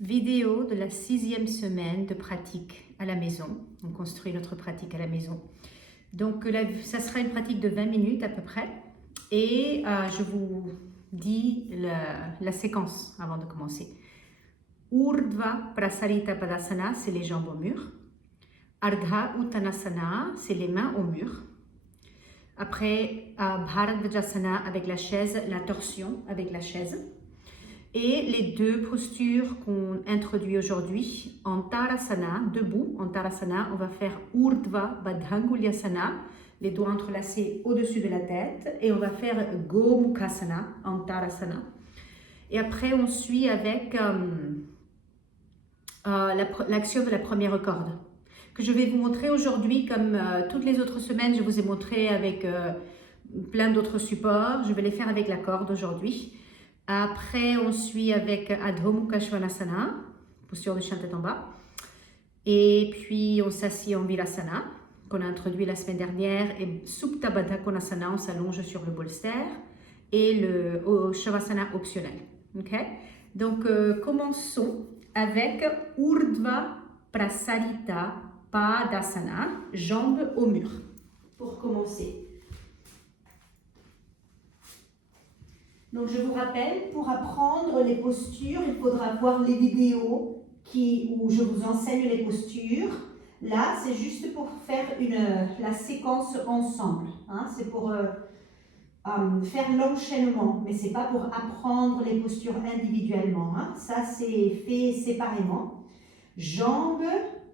Vidéo de la 6e semaine de pratique à la maison. On construit notre pratique à la maison. Donc ça sera une pratique de 20 minutes à peu près. Et je vous dis la séquence avant de commencer. Urdhva Prasarita Padasana, c'est les jambes au mur. Ardha Uttanasana, c'est les mains au mur. Après, Bharadvajasana avec la chaise, la torsion avec la chaise. Et les deux postures qu'on introduit aujourd'hui, en Tarasana, debout, en Tarasana, on va faire Urdhva Baddhangulyasana, les doigts entrelacés au-dessus de la tête, et on va faire Gomukhasana en Tarasana. Et après, on suit avec l'action de la première corde, que je vais vous montrer aujourd'hui, comme toutes les autres semaines, je vous ai montré avec plein d'autres supports. Je vais les faire avec la corde aujourd'hui. Après, on suit avec Adho Mukha Svanasana, posture de chien tête en bas. Et puis, on s'assied en Virasana, qu'on a introduit la semaine dernière. Et Supta Baddha Konasana, on s'allonge sur le bolster. Et le Shavasana optionnel. Okay? Donc, commençons avec Urdhva Prasarita Padasana, jambes au mur. Pour commencer. Donc, je vous rappelle, pour apprendre les postures, il faudra voir les vidéos où je vous enseigne les postures. Là, c'est juste pour faire la séquence ensemble. Hein? C'est pour faire l'enchaînement, mais ce n'est pas pour apprendre les postures individuellement. Hein? Ça, c'est fait séparément. Jambes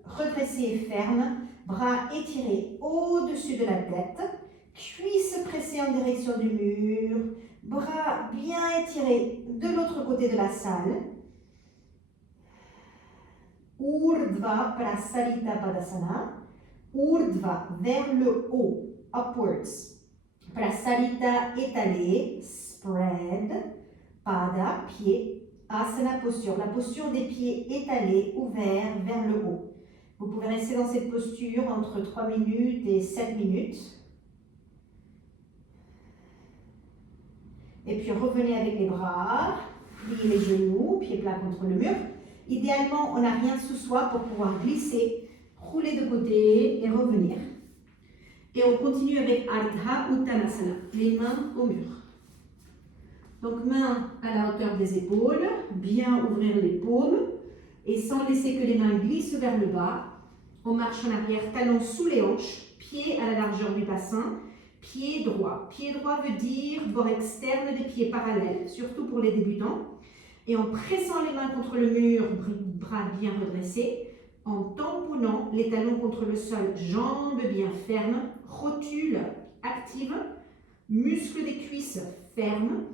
redressées et fermes, bras étirés au-dessus de la tête, cuisses pressées en direction du mur, bras bien étirés de l'autre côté de la salle. Urdhva Prasarita Padasana. Urdhva vers le haut, upwards. Prasarita étalé, spread. Pada, pied. Asana, posture. La posture des pieds étalés, ouverts vers le haut. Vous pouvez rester dans cette posture entre 3 minutes et 7 minutes. Et puis revenez avec les bras, pliez les genoux, pieds plats contre le mur. Idéalement, on n'a rien sous soi pour pouvoir glisser, rouler de côté et revenir. Et on continue avec Ardha Uttanasana, les mains au mur. Donc mains à la hauteur des épaules, bien ouvrir les paumes et sans laisser que les mains glissent vers le bas. On marche en arrière, talons sous les hanches, pieds à la largeur du bassin. Pied droit. Pied droit veut dire bord externe des pieds parallèles, surtout pour les débutants. Et en pressant les mains contre le mur, bras bien redressés, en tamponnant les talons contre le sol, jambes bien fermes, rotule active, muscles des cuisses fermes,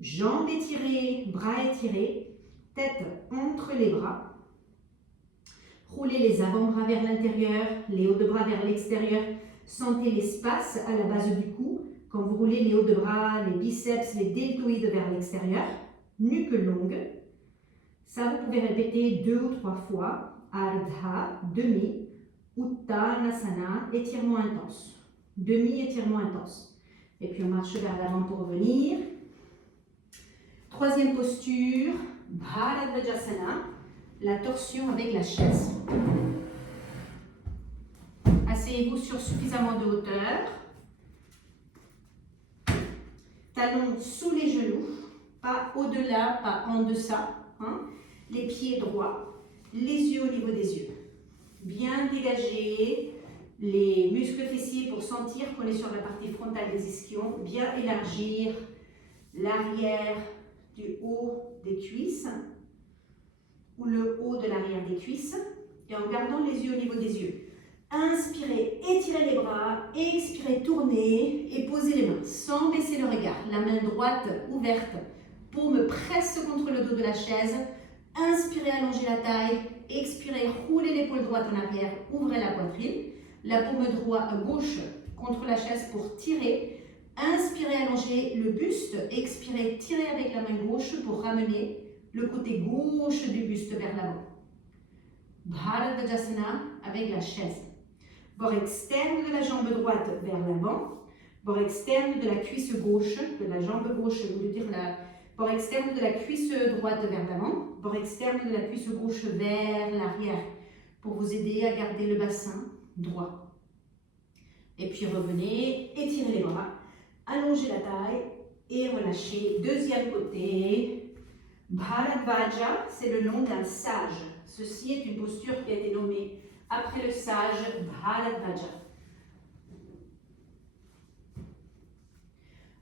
jambes étirées, bras étirés, tête entre les bras. Roulez les avant-bras vers l'intérieur, les hauts de bras vers l'extérieur. Sentez l'espace à la base du cou quand vous roulez les hauts de bras, les biceps, les deltoïdes vers l'extérieur. Nuque longue. Ça, vous pouvez répéter 2 ou 3 fois. Ardha, demi. Uttanasana, étirement intense. Demi, étirement intense. Et puis on marche vers l'avant pour revenir. Troisième posture, Bharadvajasana, la torsion avec la chaise. Asseyez-vous sur suffisamment de hauteur. Talons sous les genoux, pas au-delà, pas en deçà. Hein. Les pieds droits, les yeux au niveau des yeux. Bien dégager les muscles fessiers pour sentir qu'on est sur la partie frontale des ischions. Bien élargir l'arrière du haut des cuisses ou le haut de l'arrière des cuisses. Et en gardant les yeux au niveau des yeux. Inspirez, étirez les bras, expirez, tournez et posez les mains sans baisser le regard. La main droite ouverte, paume presse contre le dos de la chaise. Inspirez, allongez la taille. Expirez, roulez l'épaule droite en arrière, ouvrez la poitrine. La paume gauche contre la chaise pour tirer. Inspirez, allongez le buste. Expirez, tirez avec la main gauche pour ramener le côté gauche du buste vers l'avant. Bharadvajasana avec la chaise. Bord externe de la jambe droite vers l'avant, bord externe de la cuisse gauche, de la jambe gauche, je veux dire Bord externe de la cuisse droite vers l'avant, bord externe de la cuisse gauche vers l'arrière pour vous aider à garder le bassin droit. Et puis revenez, étirez les bras, allongez la taille et relâchez. Deuxième côté, Bharadvaja, c'est le nom d'un sage. Ceci est une posture qui a été nommée après le sage Bharadvaja.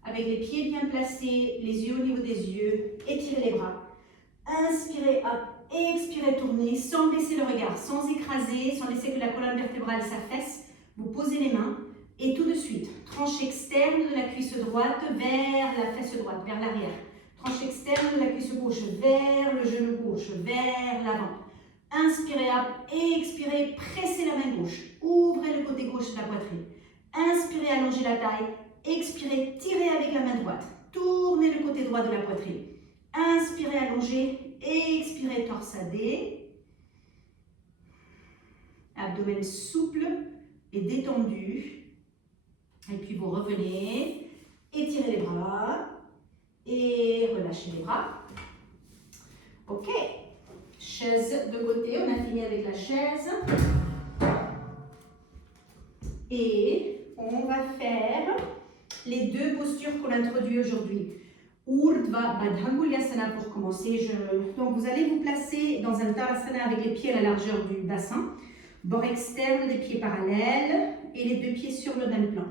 Avec les pieds bien placés, les yeux au niveau des yeux, étirez les bras. Inspirez, hop, expirez, tournez, sans baisser le regard, sans écraser, sans laisser que la colonne vertébrale s'affaisse. Vous posez les mains et tout de suite, tranche externe de la cuisse droite vers la fesse droite, vers l'arrière. Tranche externe de la cuisse gauche vers le genou gauche, vers l'avant. Inspirez, hop, expirez, pressez la main gauche. Ouvrez le côté gauche de la poitrine. Inspirez, allongez la taille. Expirez, tirez avec la main droite. Tournez le côté droit de la poitrine. Inspirez, allongez. Expirez, torsadez. Abdomen souple et détendu. Et puis vous revenez. Étirez les bras. Et relâchez les bras. Ok. Chaise de côté. On a fini avec la chaise. Et on va faire les deux postures qu'on a introduites aujourd'hui. Urdhva Baddha pour commencer. Donc vous allez vous placer dans un Tadasana avec les pieds à la largeur du bassin, bord externe des pieds parallèles et les deux pieds sur le même plan.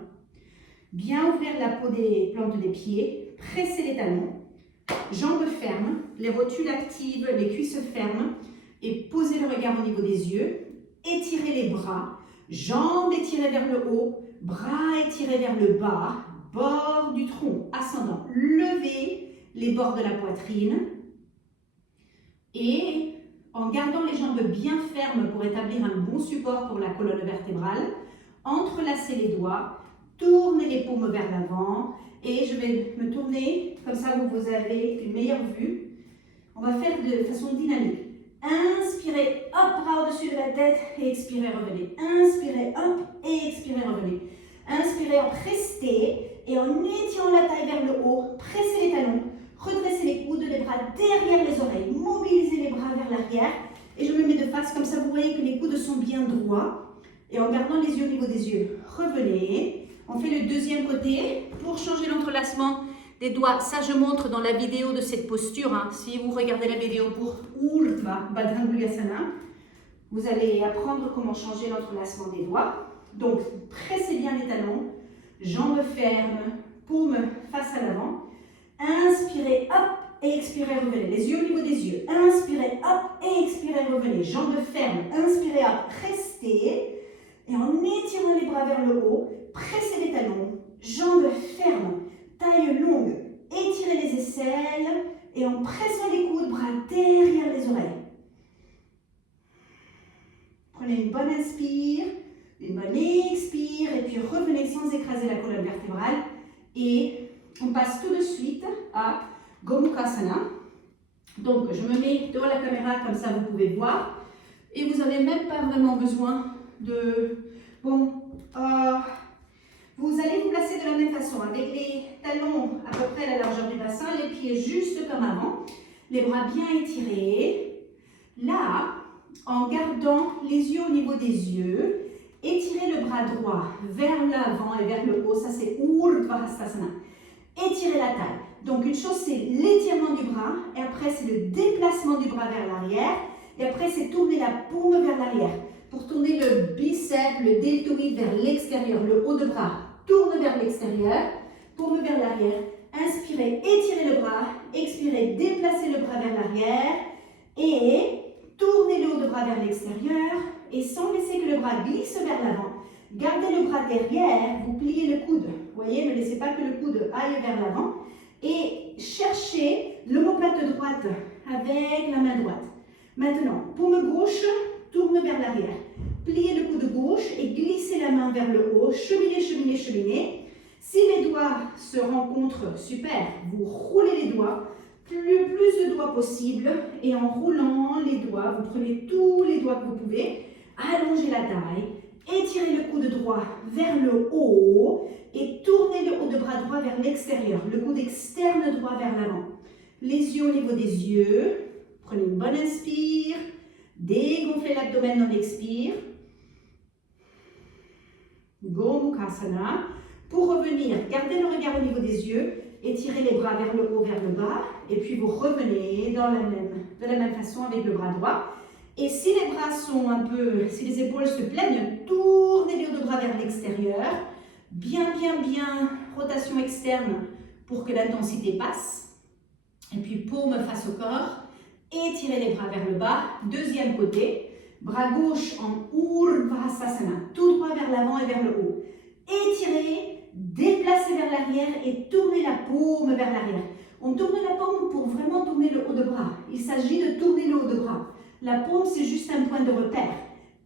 Bien ouvrir la peau des plantes des pieds, presser les talons, jambes fermes, les rotules actives, les cuisses fermes et poser le regard au niveau des yeux. Étirez les bras, jambes étirées vers le haut, bras étirés vers le bas, bord du tronc ascendant. Levez les bords de la poitrine et en gardant les jambes bien fermes pour établir un bon support pour la colonne vertébrale, entrelacez les doigts, tournez les paumes vers l'avant et je vais me tourner, comme ça vous avez une meilleure vue. On va faire de façon dynamique. Inspirez, hop, bras au-dessus de la tête et expirez, revenez. Inspirez, hop, et expirez, revenez. Inspirez, hop, restez et en étirant la taille vers le haut, pressez les talons, redressez les coudes, les bras derrière les oreilles, mobilisez les bras vers l'arrière et je me mets de face, comme ça vous voyez que les coudes sont bien droits et en gardant les yeux au niveau des yeux, revenez. On fait le deuxième côté pour changer l'entrelacement des doigts. Ça, je montre dans la vidéo de cette posture. Si vous regardez la vidéo pour Urdhva Baddha vous allez apprendre comment changer l'entrelacement des doigts. Donc, pressez bien les talons, jambes fermes, paumes face à l'avant. Inspirez, hop, et expirez, revenez. Les yeux au niveau des yeux. Inspirez, hop, et expirez, revenez. Jambes fermes. Inspirez, hop, restez. Et en étirant les bras vers le haut, pressez les talons, jambes fermes, taille longue. Étirez les aisselles et en pressant les coudes, bras derrière les oreilles. Prenez une bonne inspire, une bonne expire et puis revenez sans écraser la colonne vertébrale. Et on passe tout de suite à Gomukhasana. Donc je me mets devant la caméra comme ça vous pouvez voir. Et vous n'avez même pas vraiment besoin de... vous allez vous placer de la même façon, avec les talons à peu près à la largeur du bassin, les pieds juste comme avant, les bras bien étirés. Là, en gardant les yeux au niveau des yeux, étirez le bras droit vers l'avant et vers le haut, ça c'est Urdhva Hastasana. Étirez la taille. Donc une chose c'est l'étirement du bras, et après c'est le déplacement du bras vers l'arrière, et après c'est tourner la paume vers l'arrière. Pour tourner le biceps, le deltoïde vers l'extérieur, le haut de bras tourne vers l'extérieur, paume vers l'arrière. Inspirez, étirez le bras, expirez, déplacez le bras vers l'arrière et tournez le haut de bras vers l'extérieur et sans laisser que le bras glisse vers l'avant. Gardez le bras derrière, vous pliez le coude. Vous voyez, ne laissez pas que le coude aille vers l'avant et cherchez l'omoplate droite avec la main droite. Maintenant, paume gauche, tourne vers l'arrière. Pliez le coude gauche et glissez la main vers le haut. Cheminez, cheminez, cheminez. Si les doigts se rencontrent, super, vous roulez les doigts, plus de doigts possible. Et en roulant les doigts, vous prenez tous les doigts que vous pouvez. Allongez la taille, étirez le coude droit vers le haut et tournez le haut de bras droit vers l'extérieur. Le coude externe droit vers l'avant. Les yeux au niveau des yeux. Prenez une bonne inspire. Dégonflez l'abdomen dans l'expire. Gomukhasana. Pour revenir, gardez le regard au niveau des yeux. Étirez les bras vers le haut, vers le bas. Et puis vous revenez de la même façon avec le bras droit. Et si les bras sont un peu, si les épaules se plaignent, tournez les deux bras vers l'extérieur. Bien, rotation externe pour que l'intensité passe. Et puis paume face au corps. Étirez les bras vers le bas. Deuxième côté. Bras gauche en Urdhvasana. Tout droit vers l'avant et vers le haut. Étirez, déplacez vers l'arrière et tournez la paume vers l'arrière. On tourne la paume pour vraiment tourner le haut de bras. Il s'agit de tourner le haut de bras. La paume, c'est juste un point de repère.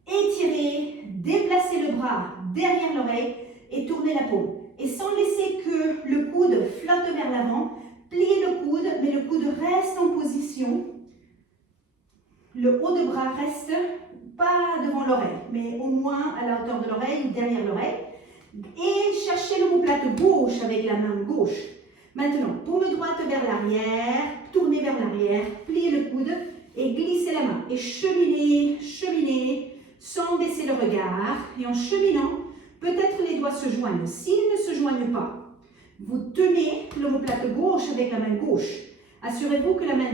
Étirez, déplacez le bras derrière l'oreille et tournez la paume. Et sans laisser que le coude flotte vers l'avant, pliez le coude, mais le coude reste en position. Le haut de bras reste pas devant l'oreille, mais au moins à la hauteur de l'oreille ou derrière l'oreille. Et cherchez l'omoplate gauche avec la main gauche. Maintenant, paume droite vers l'arrière, tournez vers l'arrière, pliez le coude et glissez la main. Et cheminez, sans baisser le regard. Et en cheminant, peut-être les doigts se joignent. S'ils ne se joignent pas, vous tenez l'omoplate gauche avec la main gauche. Assurez-vous que la main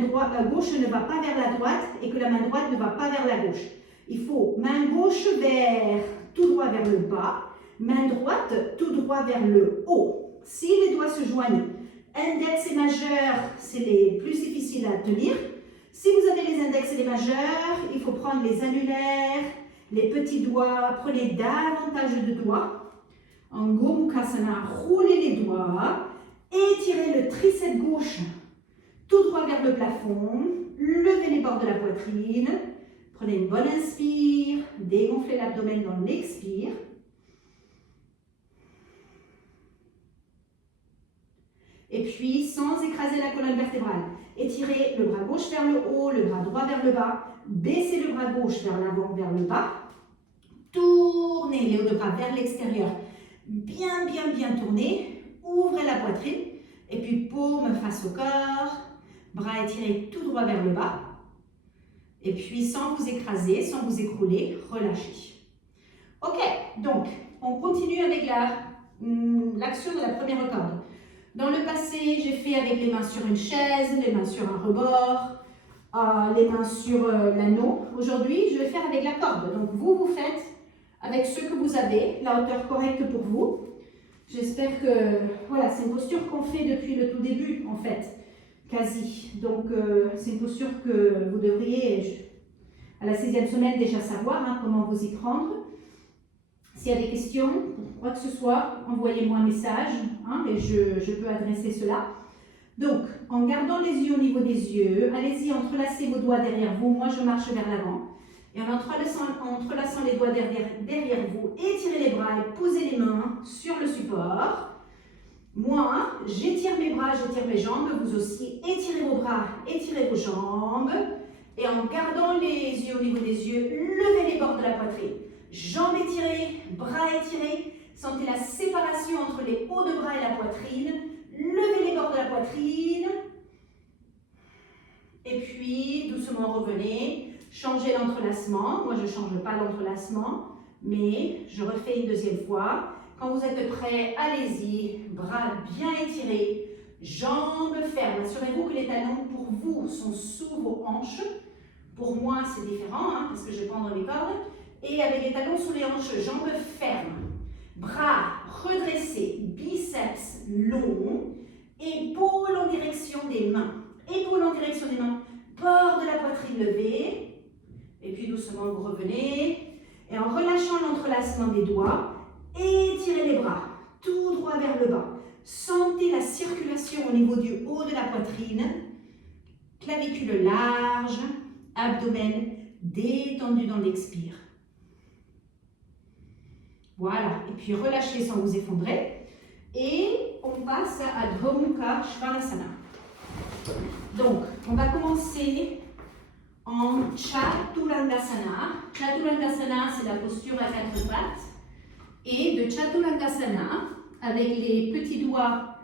gauche ne va pas vers la droite et que la main droite ne va pas vers la gauche. Il faut main gauche tout droit vers le bas, main droite tout droit vers le haut. Si les doigts se joignent, index et majeur, c'est les plus difficiles à tenir. Si vous avez les index et les majeurs, il faut prendre les annulaires, les petits doigts, prenez davantage de doigts. En Gomukhasana, roulez les doigts, étirez le triceps gauche tout droit vers le plafond, levez les bords de la poitrine, prenez une bonne inspire, dégonflez l'abdomen dans l'expire. Et puis, sans écraser la colonne vertébrale, étirez le bras gauche vers le haut, le bras droit vers le bas, baissez le bras gauche vers l'avant, vers le bas, tournez les hauts de bras vers l'extérieur, bien tournez, ouvrez la poitrine, et puis paume face au corps, bras étirés tout droit vers le bas, et puis sans vous écraser, sans vous écrouler, relâchez. Ok, donc on continue avec l'action de la première corde. Dans le passé, j'ai fait avec les mains sur une chaise, les mains sur un rebord, les mains sur l'anneau. Aujourd'hui, je vais faire avec la corde. Donc vous faites avec ce que vous avez, la hauteur correcte pour vous. J'espère que, voilà, c'est une posture qu'on fait depuis le tout début, en fait, quasi. Donc, c'est une posture que vous devriez, à la 6e semaine, déjà savoir comment vous y prendre. S'il y a des questions, quoi que ce soit, envoyez-moi un message et je peux adresser cela. Donc, en gardant les yeux au niveau des yeux, allez-y, entrelacez vos doigts derrière vous. Moi, je marche vers l'avant. Et en entrelaçant les doigts derrière vous, étirez les bras et posez les mains sur le support. Moi, j'étire mes bras, j'étire mes jambes. Vous aussi, étirez vos bras, étirez vos jambes. Et en gardant les yeux au niveau des yeux, levez les bords de la poitrine. Jambes étirées, bras étirés. Sentez la séparation entre les hauts de bras et la poitrine. Levez les bords de la poitrine. Et puis, doucement revenez. Changez l'entrelacement. Moi, je ne change pas l'entrelacement, mais je refais une deuxième fois. Quand vous êtes prêts, allez-y. Bras bien étirés. Jambes fermes. Assurez-vous que les talons pour vous sont sous vos hanches. Pour moi, c'est différent parce que je vais prendre les cordes. Et avec les talons sous les hanches, jambes fermes. Bras redressés, biceps longs. Épaules en direction des mains. Épaules en direction des mains. Bord de la poitrine levée. Et puis doucement, vous revenez. Et en relâchant l'entrelacement des doigts, étirez les bras tout droit vers le bas. Sentez la circulation au niveau du haut de la poitrine. Clavicule large, abdomen détendu dans l'expire. Voilà. Et puis relâchez sans vous effondrer. Et on passe à Dvamukha Svanasana. Donc, on va commencer en Chaturangasana. Chaturangasana, c'est la posture à 4 pattes. Et de Chaturangasana, avec les petits doigts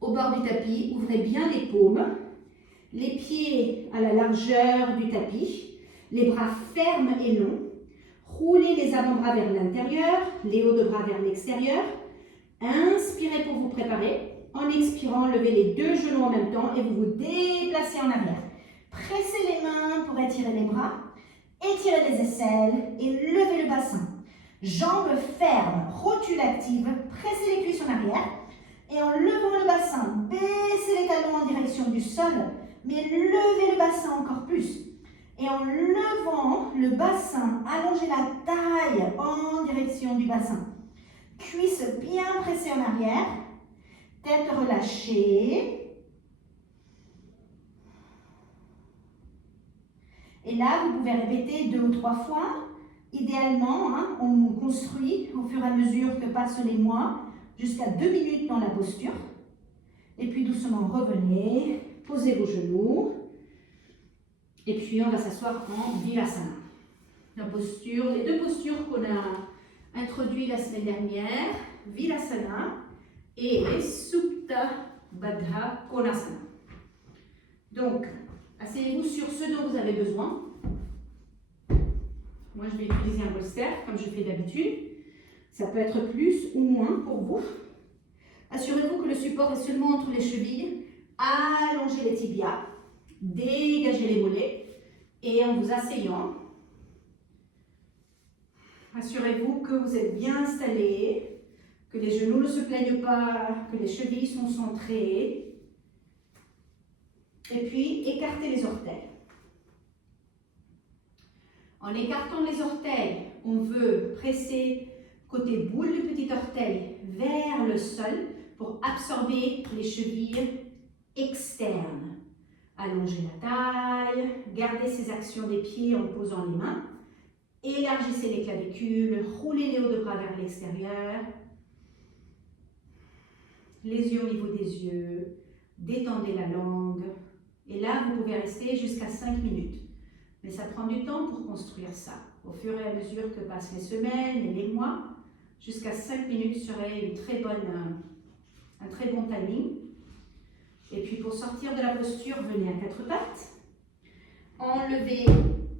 au bord du tapis, ouvrez bien les paumes. Les pieds à la largeur du tapis, les bras fermes et longs. Roulez les avant-bras vers l'intérieur, les hauts de bras vers l'extérieur. Inspirez pour vous préparer. En expirant, levez les deux genoux en même temps et vous vous déplacez en arrière. Pressez les mains pour étirer les bras, étirez les aisselles et levez le bassin. Jambes fermes, rotule active, pressez les cuisses en arrière. Et en levant le bassin, baissez les talons en direction du sol, mais levez le bassin encore plus. Et en levant le bassin, allongez la taille en direction du bassin. Cuisses bien pressées en arrière, tête relâchée. Et là, vous pouvez répéter 2 ou 3 fois. Idéalement, on construit au fur et à mesure que passent les mois, jusqu'à 2 minutes dans la posture. Et puis doucement revenez, posez vos genoux. Et puis on va s'asseoir en Vilasana. Les deux postures qu'on a introduites la semaine dernière, Vilasana et Supta Baddha Konasana. Donc, asseyez-vous sur ce dont vous avez besoin. Moi, je vais utiliser un bolster comme je fais d'habitude. Ça peut être plus ou moins pour vous. Assurez-vous que le support est seulement entre les chevilles. Allongez les tibias. Dégagez les mollets. Et en vous asseyant, assurez-vous que vous êtes bien installé, que les genoux ne se plaignent pas, que les chevilles sont centrées. Et puis, écartez les orteils. En écartant les orteils, on veut presser côté boule du petit orteil vers le sol pour absorber les chevilles externes. Allongez la taille, gardez ces actions des pieds en posant les mains. Élargissez les clavicules, roulez les hauts de bras vers l'extérieur. Les yeux au niveau des yeux, détendez la langue. Et là, vous pouvez rester jusqu'à 5 minutes. Mais ça prend du temps pour construire ça. Au fur et à mesure que passent les semaines et les mois, jusqu'à 5 minutes serait un très bon timing. Et puis pour sortir de la posture, venez à 4 pattes. Enlevez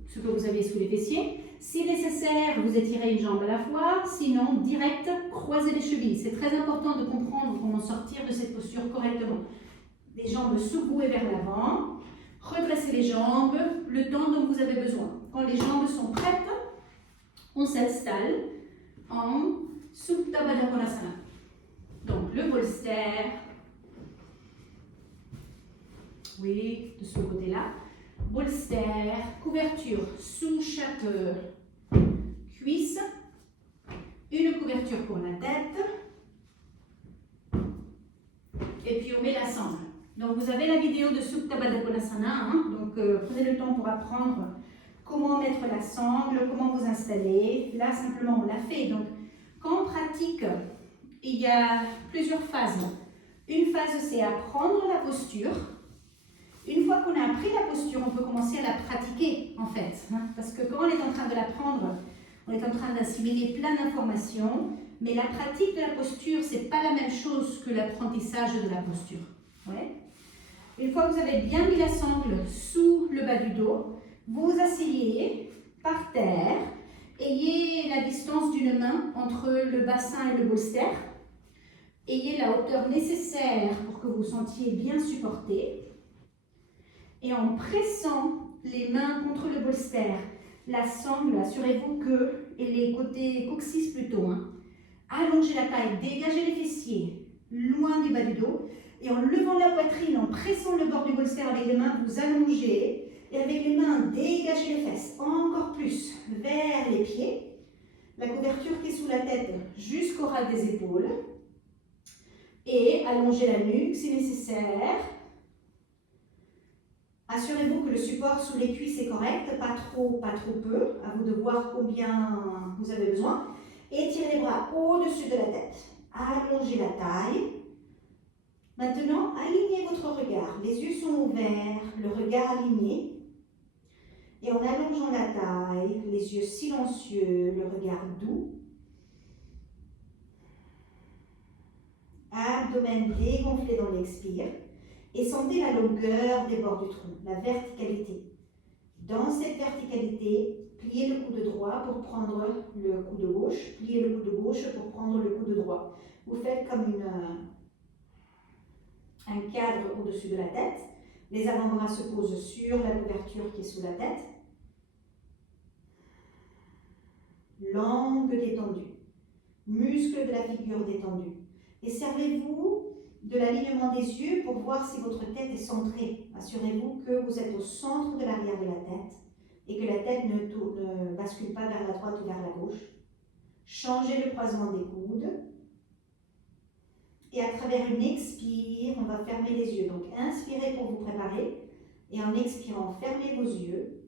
ce que vous avez sous les fessiers. Si nécessaire, vous étirez une jambe à la fois. Sinon, direct, croisez les chevilles. C'est très important de comprendre comment sortir de cette posture correctement. Les jambes sous vous et vers l'avant. Redressez les jambes le temps dont vous avez besoin. Quand les jambes sont prêtes, on s'installe en Supta Baddha Konasana. Donc le bolster. Oui, de ce côté-là. Bolster, couverture sous chaque cuisse. Une couverture pour la tête. Et puis on met la sangle. Donc vous avez la vidéo de Supta Baddha Konasana. Donc prenez le temps pour apprendre comment mettre la sangle, comment vous installer. Là simplement on l'a fait. Donc quand on pratique, il y a plusieurs phases. Une phase c'est apprendre la posture. Une fois qu'on a appris la posture, on peut commencer à la pratiquer en fait. Parce que quand on est en train de l'apprendre, on est en train d'assimiler plein d'informations. Mais la pratique de la posture, ce n'est pas la même chose que l'apprentissage de la posture. Ouais. Une fois que vous avez bien mis la sangle sous le bas du dos, vous vous asseyez par terre. Ayez la distance d'une main entre le bassin et le bolster. Ayez la hauteur nécessaire pour que vous vous sentiez bien supporté. Et en pressant les mains contre le bolster, la sangle, assurez-vous que, et les côtés coccyx plutôt, allongez la taille, dégagez les fessiers, loin du bas du dos. Et en levant la poitrine, en pressant le bord du bolster avec les mains, vous allongez. Et avec les mains, dégagez les fesses encore plus vers les pieds. La couverture qui est sous la tête jusqu'au ras des épaules. Et allongez la nuque si nécessaire. Assurez-vous que le support sous les cuisses est correct, pas trop peu. À vous de voir combien vous avez besoin. Étirez les bras au-dessus de la tête. Allongez la taille. Maintenant, alignez votre regard. Les yeux sont ouverts, le regard aligné. Et en allongeant la taille, les yeux silencieux, le regard doux. Abdomen dégonflé dans l'expire. Et sentez la longueur des bords du tronc, la verticalité. Dans cette verticalité, pliez le coude droit pour prendre le coude gauche, pliez le coude gauche pour prendre le coude droit. Vous faites comme un cadre au-dessus de la tête. Les avant-bras se posent sur la couverture qui est sous la tête. Langue détendue, muscles de la figure détendus. Et servez-vous de l'alignement des yeux pour voir si votre tête est centrée. Assurez-vous que vous êtes au centre de l'arrière de la tête et que la tête ne bascule pas vers la droite ou vers la gauche. Changez le croisement des coudes. Et à travers une expire, on va fermer les yeux. Donc inspirez pour vous préparer et en expirant, fermez vos yeux.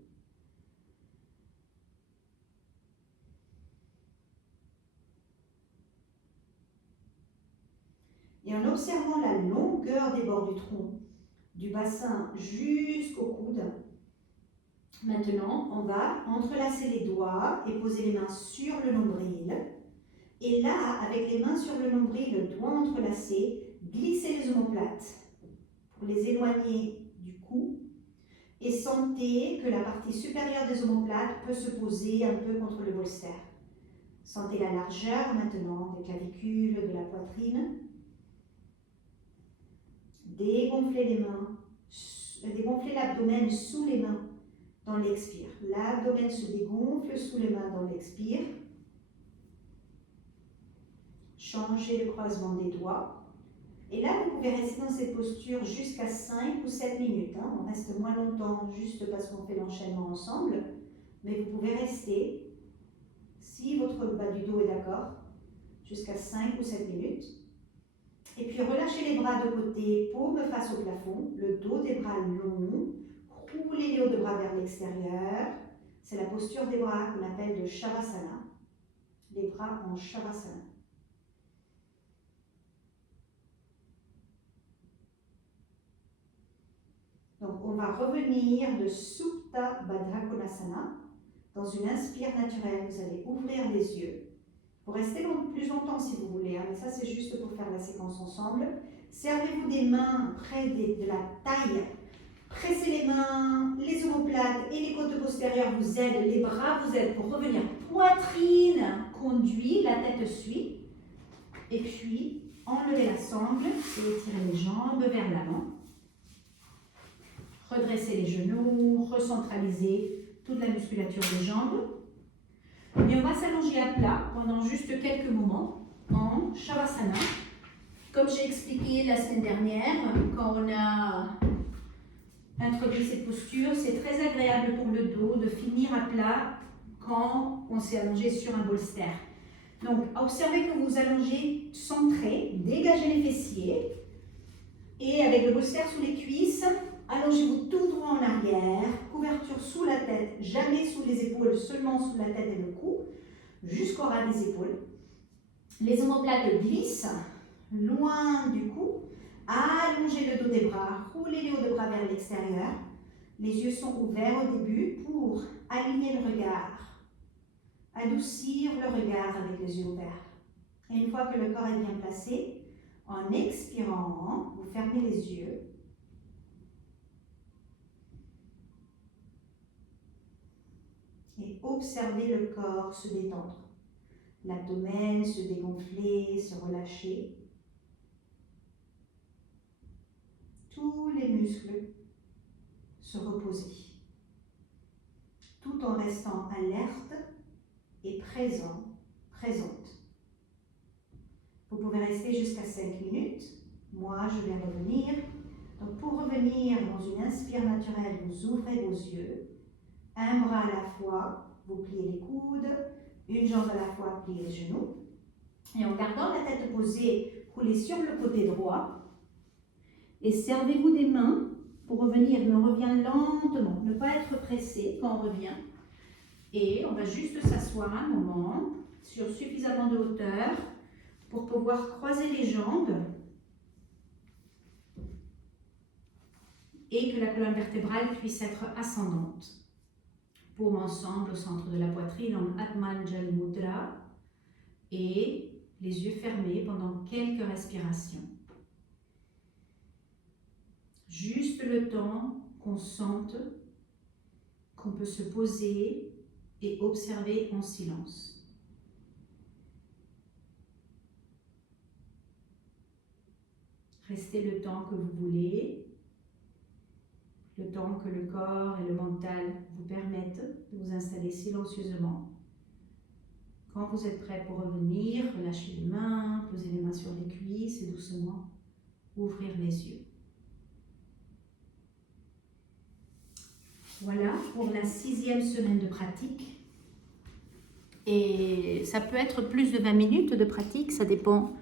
Et en observant la longueur des bords du tronc, du bassin jusqu'au coude, maintenant, on va entrelacer les doigts et poser les mains sur le nombril. Et là, avec les mains sur le nombril, le doigt entrelacé, glissez les omoplates pour les éloigner du cou. Et sentez que la partie supérieure des omoplates peut se poser un peu contre le bolster. Sentez la largeur maintenant des clavicules, de la poitrine. Dégonflez les mains, dégonflez l'abdomen sous les mains dans l'expire. L'abdomen se dégonfle sous les mains dans l'expire. Changez le croisement des doigts. Et là, vous pouvez rester dans cette posture jusqu'à 5 ou 7 minutes. On reste moins longtemps juste parce qu'on fait l'enchaînement ensemble. Mais vous pouvez rester, si votre bas du dos est d'accord, jusqu'à 5 ou 7 minutes. Et puis relâchez les bras de côté, paume face au plafond, le dos des bras long, roulez les hauts de bras vers l'extérieur. C'est la posture des bras qu'on appelle de Shavasana, les bras en Shavasana. Donc on va revenir de Supta Baddha Konasana. Dans une inspire naturelle, vous allez ouvrir les yeux. Vous restez plus longtemps si vous voulez, mais ça c'est juste pour faire la séquence ensemble. Servez-vous des mains près de la taille. Pressez les mains, les omoplates et les côtes postérieures vous aident, les bras vous aident pour revenir. Poitrine conduit, la tête suit. Et puis, enlevez la sangle et étirez les jambes vers l'avant. Redressez les genoux, recentralisez toute la musculature des jambes. Et on va s'allonger à plat pendant juste quelques moments en Shavasana. Comme j'ai expliqué la semaine dernière, quand on a introduit cette posture, c'est très agréable pour le dos de finir à plat quand on s'est allongé sur un bolster. Donc, observez que vous allongez centré, dégagez les fessiers et avec le bolster sous les cuisses, allongez-vous tout droit en arrière, couverture sous la tête, jamais sous les épaules, seulement sous la tête et le cou, jusqu'au ras des épaules. Les omoplates glissent loin du cou, allongez le dos des bras, roulez les hauts de bras vers l'extérieur. Les yeux sont ouverts au début pour aligner le regard, adoucir le regard avec les yeux ouverts. Et une fois que le corps est bien placé, en expirant, vous fermez les yeux. Et observez le corps se détendre. L'abdomen se dégonfler, se relâcher. Tous les muscles se reposer. Tout en restant alerte et présent, présente. Vous pouvez rester jusqu'à 5 minutes. Moi, je vais revenir. Donc, pour revenir dans une inspire naturelle, vous ouvrez vos yeux. Un bras à la fois, vous pliez les coudes, une jambe à la fois, pliez les genoux. Et en gardant la tête posée, roulez sur le côté droit. Et servez-vous des mains pour revenir, mais on revient lentement, ne pas être pressé quand on revient. Et on va juste s'asseoir un moment sur suffisamment de hauteur pour pouvoir croiser les jambes et que la colonne vertébrale puisse être ascendante. Paumes ensemble au centre de la poitrine en Atmanjali Mudra et les yeux fermés pendant quelques respirations. Juste le temps qu'on sente qu'on peut se poser et observer en silence. Restez le temps que vous voulez, le temps que le corps et le mental vous permettent de vous installer silencieusement. Quand vous êtes prêt pour revenir, relâchez les mains, posez les mains sur les cuisses et doucement ouvrir les yeux. Voilà pour la 6e semaine de pratique. Et ça peut être plus de 20 minutes de pratique, ça dépend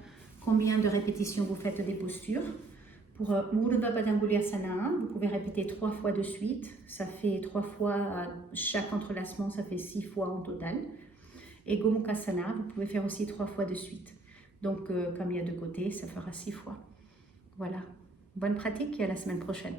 combien de répétitions vous faites des postures. Pour Urdhva Padangusthasana, vous pouvez répéter 3 fois de suite. Ça fait 3 fois à chaque entrelacement, ça fait 6 fois en total. Et Gomukhasana, vous pouvez faire aussi 3 fois de suite. Donc, comme il y a 2 côtés, ça fera 6 fois. Voilà. Bonne pratique et à la semaine prochaine.